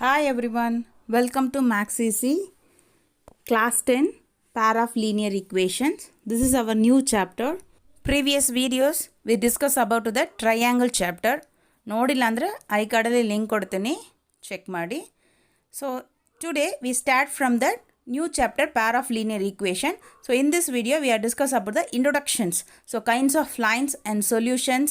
Hi everyone, welcome to Max Easy Class 10 Pair of Linear Equations. This is our new chapter. Previous videos we discussed about the triangle chapter. ನೋಡಿಲ್ಲ ಅಂದರೆ I ಕಾರ್ಡಲ್ಲಿ link ಕೊಡ್ತೀನಿ, check ಮಾಡಿ. So today we start from the new chapter pair of linear equation. So in this video we are discuss about the introductions. So kinds of lines and solutions.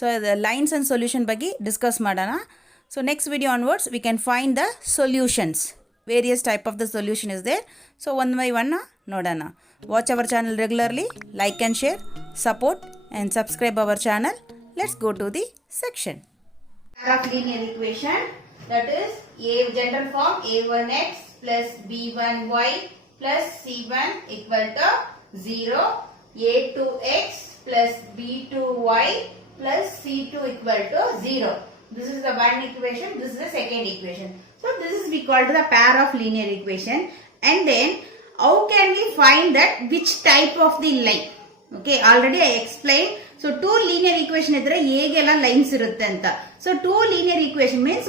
So the lines and solution ಬಗ್ಗೆ discuss ಮಾಡೋಣ. So next video onwards we can find the solutions. Various type of the solution is there. So one by one ನೋಡೋಣ. Watch our channel regularly, like and share, support and subscribe our channel. Let's go to the section. Pair of linear equation, that is a general form a1x plus b1y plus c1 equal to 0, a2x plus b2y plus c2 equal to 0. This is the one equation, this is the second equation. So this is we called the pair of linear equation. And then how can we find that which type of the line? Okay, already I explained. So two linear equation idre hegella lines irutte anta. So two linear equation means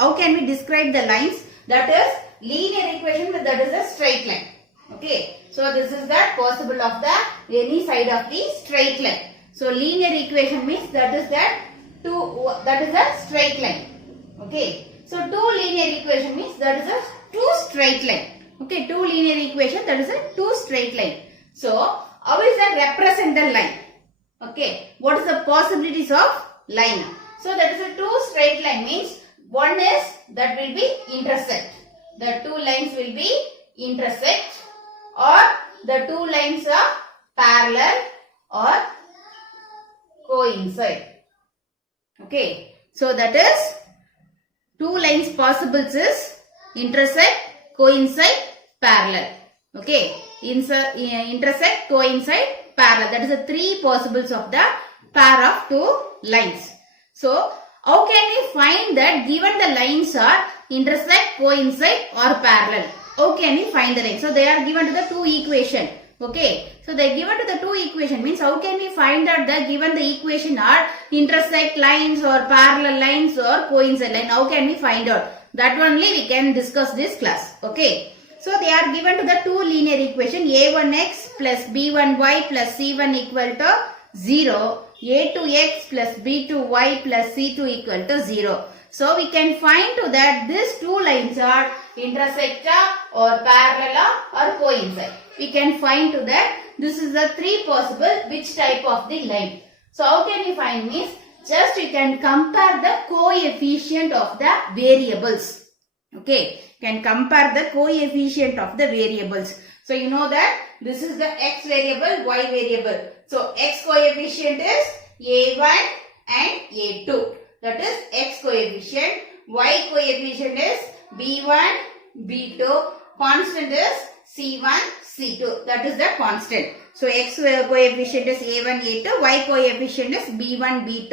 how can we describe the lines? That is linear equation, that is a straight line. Okay, so this is the possible of the any side of the straight line. So linear equation means that is a straight line. Okay, so two linear equation means that is a two straight line. Okay, two linear equation, that is a two straight line. So how is that represent the line? Okay, what is the possibilities of line? So that is a two straight line means one is that will be intersect. The two lines will be intersect, or the two lines are parallel or coincide. Okay, so that is two lines possibles is intersect, coincide, parallel. Okay, intersect, coincide, parallel. That is the three possibles of the pair of two lines. So how can we find that given the lines are intersect, coincide or parallel? How can we find the lines? So they are given to the two equation. Okay, so they are given to the two equation means how can we find that the given the equation are intersect lines or parallel lines or coincide line? How can we find out? That only we can discuss this class. Okay, so they are given to the two linear equation a1x plus b1y plus c1 equal to 0, a2x plus b2y plus c2 equal to 0. So we can find to that these two lines are intersect or parallel or coincide. We can find to that this is the three possible which type of the line. So how can we find means just you can compare the coefficient of the variables. Okay, can compare the coefficient of the variables. So you know that this is the x variable, y variable. So x coefficient is a1 and a2. That is x coefficient. Y coefficient is b1, b2. Constant is c1, c2. That is the constant. So x coefficient is a1, a2. Y coefficient is b1, b2.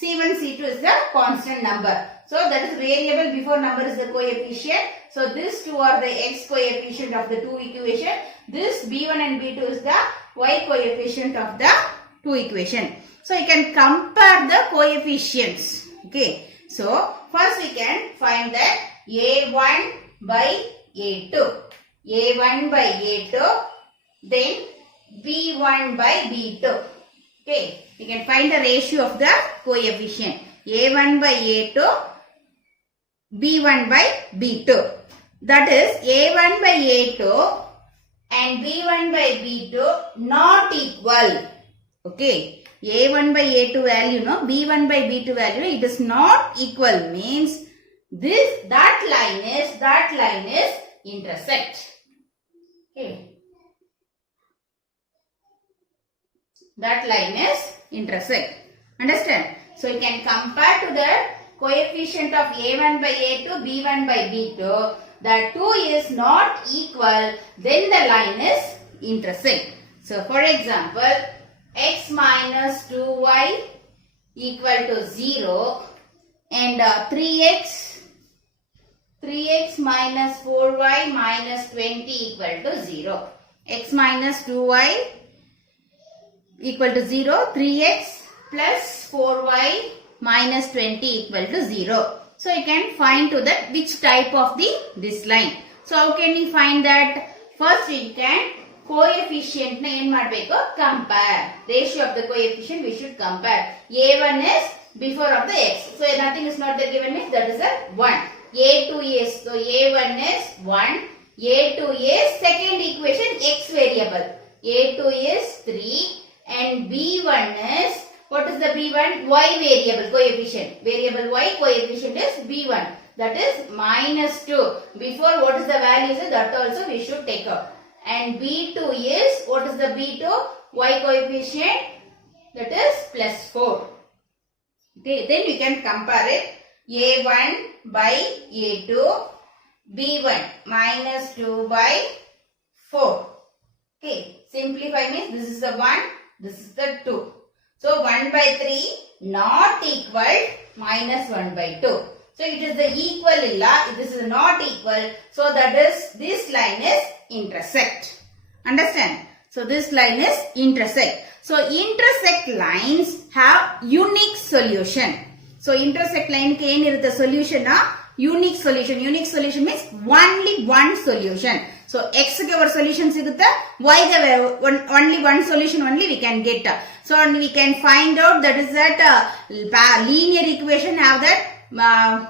c1, c2 is the constant number. So that is variable, before number is the coefficient. So these two are the x coefficient of the two equation. This b1 and b2 is the y coefficient of the two equation. So you can compare the coefficients. Okay, so first we can find that a1 by a2. a1 by a2, then b1 by b2. Okay, you can find the ratio of the coefficient a1 by a2, b1 by b2. That is a1 by a2 and b1 by b2 not equal. Okay, a1 by a2 value, no, b1 by b2 value, it is not equal means that line is intersect. Okay, that line is intersect. Understand? So you can compare to the coefficient of a1 by a2, b1 by b2. That 2 is not equal, then the line is intersect. So for example, x minus 2y equal to 0 and 3x minus 4y minus 20 equal to 0. X minus 2y equal to 0, 3x plus 4y minus 20 equal to 0. So you can find to that which type of this line. So how can we find that? First we can coefficient compare. Ratio of the coefficient we should compare. A1 is before of the x. So nothing is not there given means that is a 1. A2 is, so A1 is 1. A2 is second equation x variable. A2 is 3 and B1 is, what is the B1? Y variable coefficient. Variable Y coefficient is B1. That is -2. Before what is the value is that also we should take out. And B2 is, what is the B2? Y coefficient, that is +4. Okay, then we can compare it. A1 by A2, B1 -2 by 4. Okay, simplify means this is the 1, this is the 2. So 1 by 3 not equal -1 by 2. So it is the equal illa, this is not equal. So that is, this line is intersect. Understand? So this line is intersect. So intersect lines have unique solution. So intersect line can is the solution unique solution. Unique solution means only one solution. So x our solution sigutta, y only one solution only we can get. So we can find out that is that linear equation have that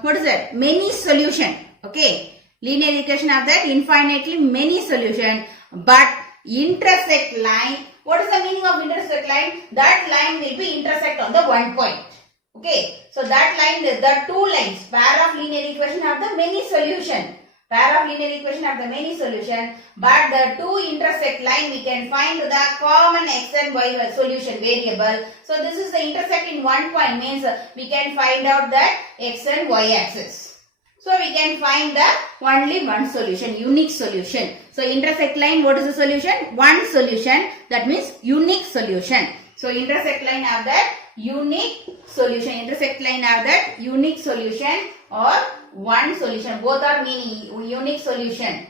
what is that? Many solution. Okay. Linear equation have that infinitely many solution. But intersect line, what is the meaning of intersect line? That line will be intersect on the one point. Okay. So that line, the two lines, pair of linear equation have the many solution. Pair of linear equation have the many solution. But the two intersect line we can find the common x and y solution variable. So this is the intersect in one point means we can find out that x and y axis. So we can find the only one solution, unique solution. So intersect line, what is the solution? One solution, that means unique solution. So intersect line have that unique solution. Intersect line have that unique solution or one solution. Both are meaning unique solution.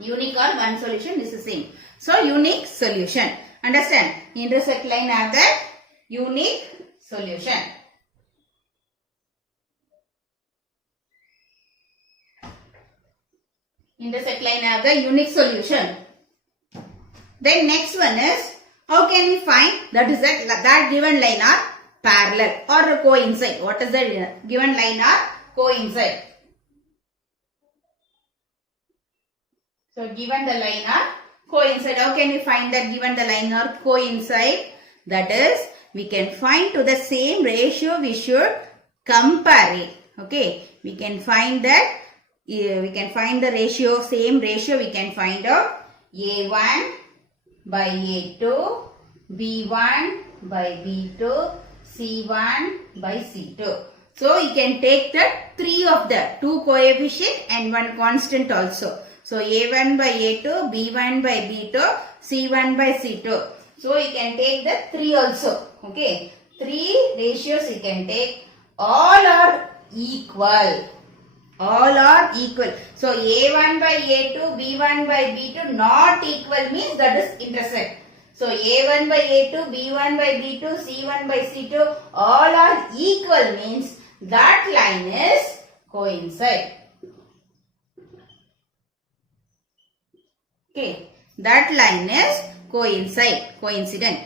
Unique or one solution is the same. So unique solution. Understand? Intersect line have that unique solution. Intersect line have the unique solution. Then next one is, how can we find that is that given line are parallel or coincide? What is the given line are coincide? So given the line are coincide. How can we find that given the line are coincide? That is, we can find to the same ratio we should compare it. Okay, we can find that. We can find the ratio, same ratio we can find out A1 by A2, B1 by B2, C1 by C2. So you can take the three of the two coefficient and one constant also. So A1 by A2, B1 by B2, C1 by C2. So you can take the three also. Okay, three ratios you can take. All are equal. All are equal. So A1 by A2, B1 by B2 not equal means that is intersect. So A1 by A2, B1 by B2, C1 by C2 all are equal means that line is coincide. Okay, that line is coincident.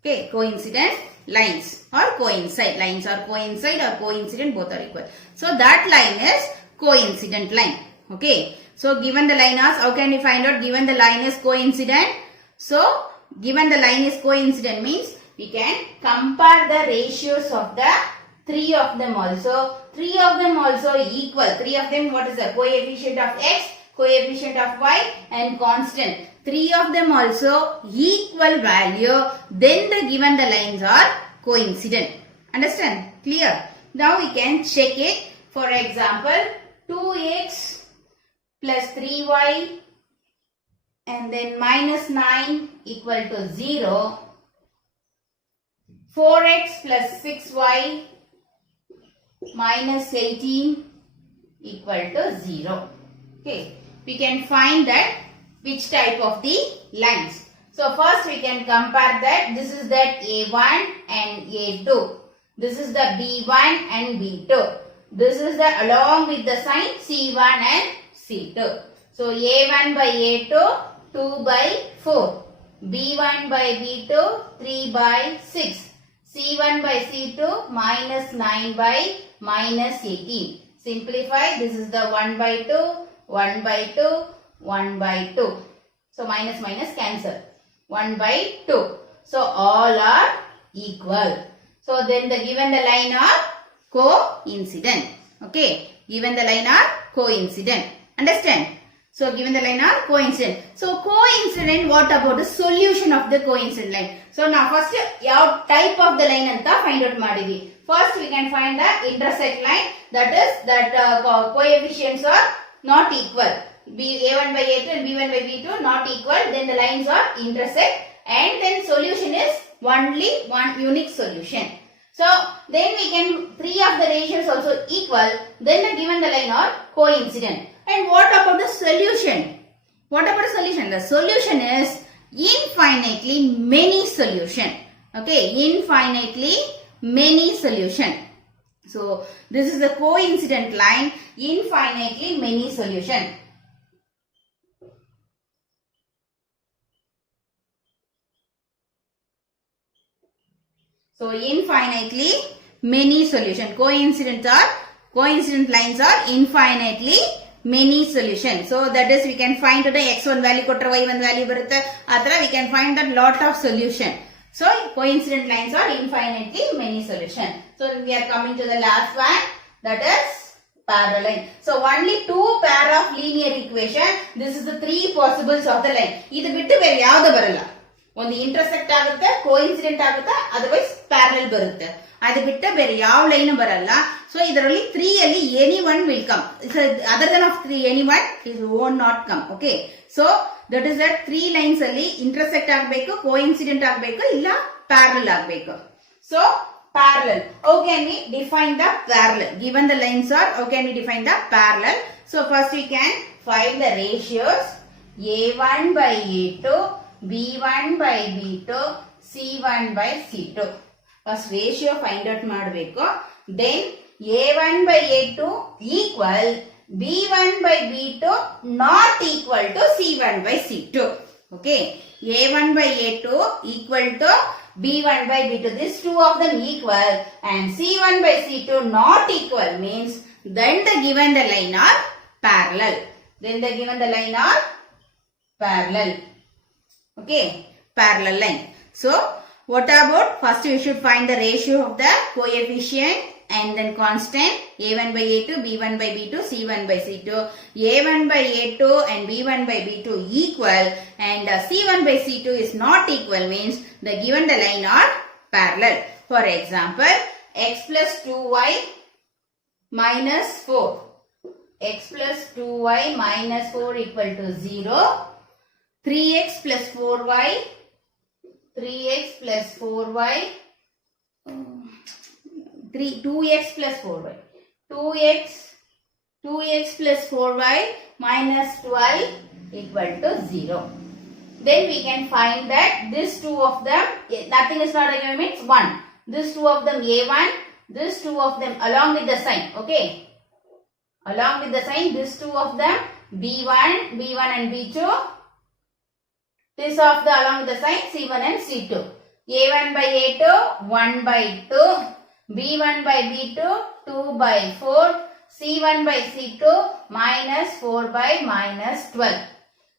Okay, coincident lines or coincide. Lines are coincide or coincident, both are equal. So that line is coincident line. Okay. So given the line is, how can we find out given the line is coincident? So given the line is coincident means we can compare the ratios of the three of them also. Three of them also equal. Three of them, what is the coefficient of x, coefficient of y and constant. Three of them also equal value. Then the given the lines are coincident. Understand? Clear? Now we can check it. For example, 2x plus 3y and then minus 9 equal to 0. 4x plus 6y minus 18 equal to 0. Okay, we can find that which type of the lines. So first we can compare that. This is that A1 and A2. This is the B1 and B2. This is the along with the sign C1 and C2. So A1 by A2, 2 by 4. B1 by B2, 3 by 6. C1 by C2, minus 9 by minus 18. Simplify, this is the 1 by 2, 1 by 2, 1 by 2. So minus minus cancel. 1 by 2. So all are equal. So then the given the line are coincident. Okay. Given the line are coincident. Understand? So given the line are coincident. So coincident, what about the solution of the coincident line? So now first ಯಾವ type of the line ಅಂತ find out ಮಾಡಿದ್ವಿ. First we can find the intersect line, that is that coefficients are not equal. A1 by A2 and B1 by B2 not equal, then the lines are intersect, and then solution is only one unique solution. So then we can, three of the ratios also equal, then the given the line are coincident. And what about the solution? What about the solution? The solution is infinitely many solution. Okay, infinitely many solution. So this is the coincident line, infinitely many solution. So infinitely many solution. Coincident lines are infinitely many solution. So that is we can find the x1 value kotra y1 value barutta. Adra we can find that lot of solution. So coincident lines are infinitely many solution. So we are coming to the last one, that is parallel line. So only two pair of linear equation. This is the three possibles of the line. Idu bittu vera yavadu baralla. ಒಂದು intersect ಆಗುತ್ತೆ, coincident ಆಗುತ್ತೆ, otherwise parallel ಬರುತ್ತೆ. ಅದು ಬಿಟ್ಟು ಬೇರೆ ಯಾವ line ಬರಲ್ಲ. So ಇದರಲ್ಲಿ 3 ಅಲ್ಲಿ any one will come. Other than of 3 any one is won't not come. Okay, so that is that 3 lines ಅಲ್ಲಿ ಇಂಟರ್ಸೆಕ್ಟ್ ಆಗಬೇಕು, ಕೋಇನ್ಸಿಡೆಂಟ್ ಆಗಬೇಕು, ಇಲ್ಲ ಪ್ಯಾರಲಲ್ ಆಗಬೇಕು. So parallel. How can we define the parallel? Given the lines are, how can we define the parallel? So first we can find the ratios A1 by A2, B1 by B2, C1 by C2. First ratio find out ಮಾಡಬೇಕು. Then A1 by A2 equal B1 by B2 not equal to C1 by C2. Okay. A1 by A2 equal to B1 by B2. These two of them equal, and C1 by C2 not equal means then the given the line are parallel. Then the given the line are parallel. Okay, parallel line. So what about, first you should find the ratio of the coefficient and then constant A1 by A2, B1 by B2, C1 by C2. A1 by A2 and B1 by B2 equal, and C1 by C2 is not equal means the given the line are parallel. For example, x plus 2y minus 4. X plus 2y minus 4 equal to 0. 3x plus 4y, 3x plus 4y, 2x plus 4y, 2x plus 4y minus 12 equal to 0. Then we can find that this two of them, nothing is not again means 1. This two of them A1, this two of them along with the sign, okay. Along with the sign, this two of them B1 and B2. This of the along with the sign C1 and C2. A1 by A2, 1 by 2. B1 by B2, 2 by 4. C1 by C2, minus 4 by minus 12.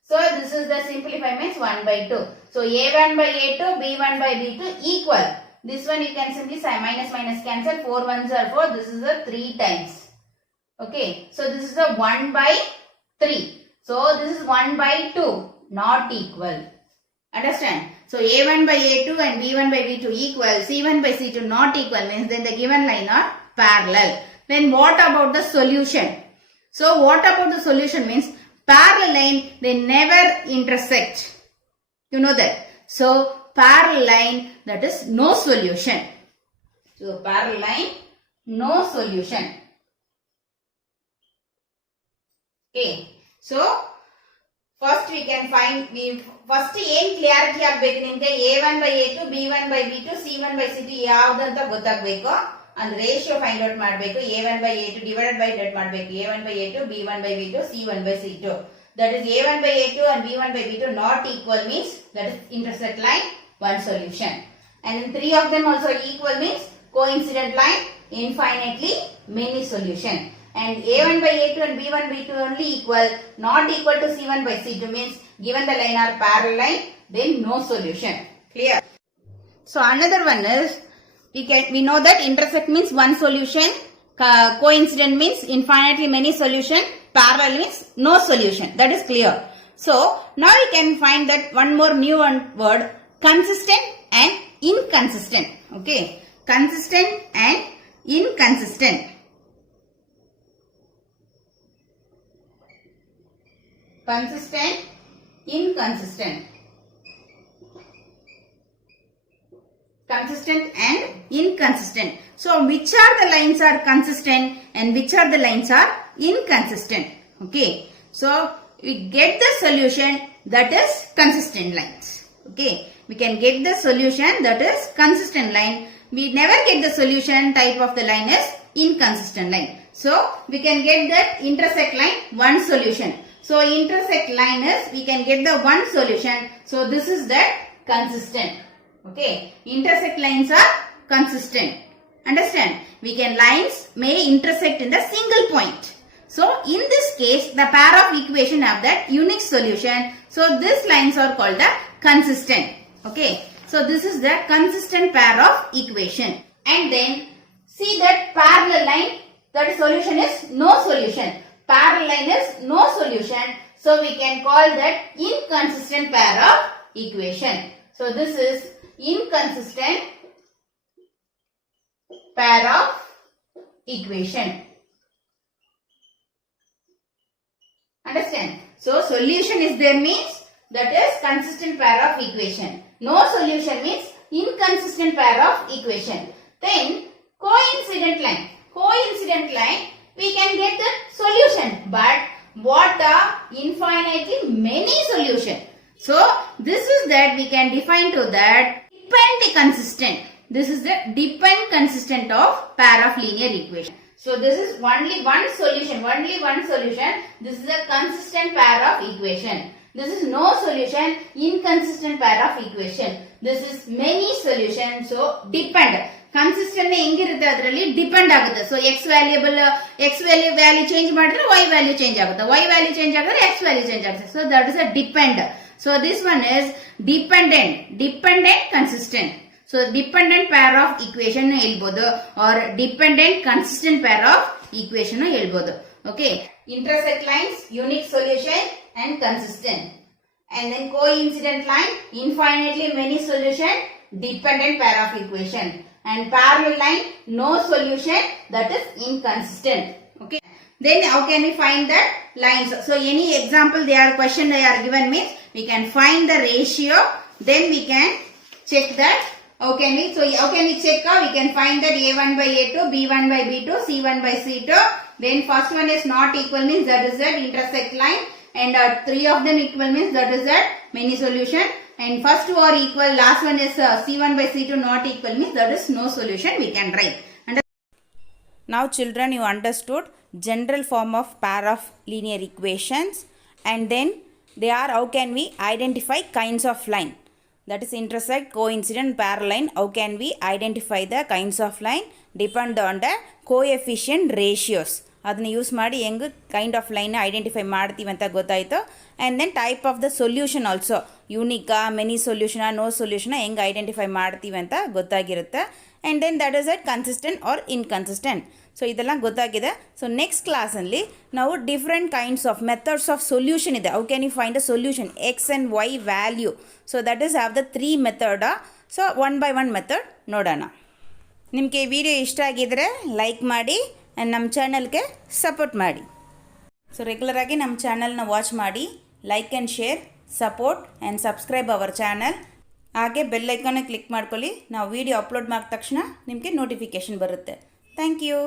So this is the simplify means 1 by 2. So A1 by A2, B1 by B2 equal. This one you can simply say minus minus cancel. 4 ones are 4. This is the 3 times. Okay. So this is the 1 by 3. So this is 1 by 2. Not equal. Understand? So A1 by A2 and B1 by B2 equal, C1 by C2 not equal means then the given line are parallel. Then what about the solution? So what about the solution means parallel line, they never intersect. You know that. So parallel line, that is no solution. So parallel line, no solution. Okay. So first we can find first ಏನ್ clarity ಆಗಬೇಕು ನಿಮಗೆ a1 by a2 b1 by b2 c1 by c2 ಯಾವ್ದಂತ ಗೊತ್ತಾಗಬೇಕು and ratio find out ಮಾಡಬೇಕು a1 by a2 divided by that ಮಾಡಬೇಕು a1 by a2 b1 by b2 c1 by c2 that is a1 by a2 and b1 by b2 not equal means that is intersect line one solution and then three of them also equal means coincident line infinitely many solution and a1 by a2 and b1 b2 only equal not equal to c1 by c2 means given the line are parallel line then no solution. Clear? So another one is we know that intersect means one solution, coincident means infinitely many solution, parallel means no solution. That is clear. So now we can find that one more new word, consistent and inconsistent. Okay, consistent and inconsistent. Consistent, inconsistent. Consistent and inconsistent. So which are the lines are consistent and which are the lines are inconsistent? Okay. So we get the solution that is consistent lines. Okay. We can get the solution that is consistent line. We never get the solution type of the line is inconsistent line. So we can get that intersect line one solution. So intersect line is we can get the one solution. So this is that consistent. Okay, intersect lines are consistent. Understand? We can lines may intersect in the single point. So in this case, the pair of equation have that unique solution. So these lines are called the consistent. Okay, so this is the consistent pair of equation. And then see that parallel line, that solution is no solution. Parallel line is no solution. So we can call that inconsistent pair of equation. So this is inconsistent pair of equation. Understand? So solution is there means that is consistent pair of equation. No solution means inconsistent pair of equation. Then coincident line. Coincident line we can get the solution, but what are infinitely many solution? So this is that we can define to that depend consistent. This is the depend consistent of pair of linear equation. So this is only one solution, only one solution. This is a consistent pair of equation. This is no solution, inconsistent pair of equation. This is many solution. So depend. Consistent ಹೆಂಗಿರುತ್ತೆ ಅದರಲ್ಲಿ depend ಆಗುತ್ತೆ. So x value change ಮಾಡಿದ್ರೆ y value change ಆಗುತ್ತೆ, y value change ಆಗಿದ್ರೆ x value change ಆಗುತ್ತೆ. So that is a depend. So this one is dependent consistent. So dependent pair of equation ಹೇಳ್ಬೋದು or dependent consistent pair of equation ಹೇಳ್ಬೋದು. Okay, intersect lines unique solution and consistent. And then coincident line infinitely many solution, dependent pair of equation. And parallel line no solution, that is inconsistent. Okay, then how can we find that lines? So any example they are question they are given means we can find the ratio, then we can check that. How can we check? We can find that a1 by a2 b1 by b2 c1 by c2. Then first one is not equal means that is that intersect line, and three of them equal means that is that many solution. And first two are equal, last one is c1 by c2 not equal means that is no solution we can write. Now children, you understood general form of pair of linear equations, and then they are how can we identify kinds of line, that is intersect, coincident, parallel line. How can we identify the kinds of line? Depend on the coefficient ratios. ಅದನ್ನ use ಮಾಡಿ ಹೆಂಗೆ kind of ಲೈನ್ನ identify ಮಾಡ್ತೀವಿ ಅಂತ ಗೊತ್ತಾಯಿತು. And then type of the solution also, ಯೂನಿಕಾ, many ಸೊಲ್ಯೂಷನಾ, no ಸೊಲ್ಯೂಷನಾ ಹೆಂಗೆ ಐಡೆಂಟಿಫೈ ಮಾಡ್ತೀವಿ ಅಂತ ಗೊತ್ತಾಗಿರುತ್ತೆ. And then that is it consistent or inconsistent. So ಇದೆಲ್ಲ ಗೊತ್ತಾಗಿದೆ. ಸೊ ನೆಕ್ಸ್ಟ್ ಕ್ಲಾಸಲ್ಲಿ ನಾವು different kinds of methods of solution ಇದೆ. How can you find a solution x and y value. So that is have the 3 method. So 1 by 1 method ನೋಡೋಣ. ನಿಮಗೆ ಈ video ಇಷ್ಟ ಆಗಿದರೆ like ಮಾಡಿ ಆ್ಯಂಡ್ ನಮ್ಮ ಚಾನಲ್ಗೆ ಸಪೋರ್ಟ್ ಮಾಡಿ. ಸೊ ರೆಗ್ಯುಲರಾಗಿ ನಮ್ಮ ಚಾನಲ್ನ ವಾಚ್ ಮಾಡಿ, like and share, support and subscribe our channel. ಹಾಗೆ ಬೆಲ್ ಐಕಾನ್ನ ಕ್ಲಿಕ್ ಮಾಡ್ಕೊಳ್ಳಿ. ನಾವು ವಿಡಿಯೋ ಅಪ್ಲೋಡ್ ಮಾಡಿದ ತಕ್ಷಣ ನಿಮಗೆ ನೋಟಿಫಿಕೇಷನ್ ಬರುತ್ತೆ. Thank you.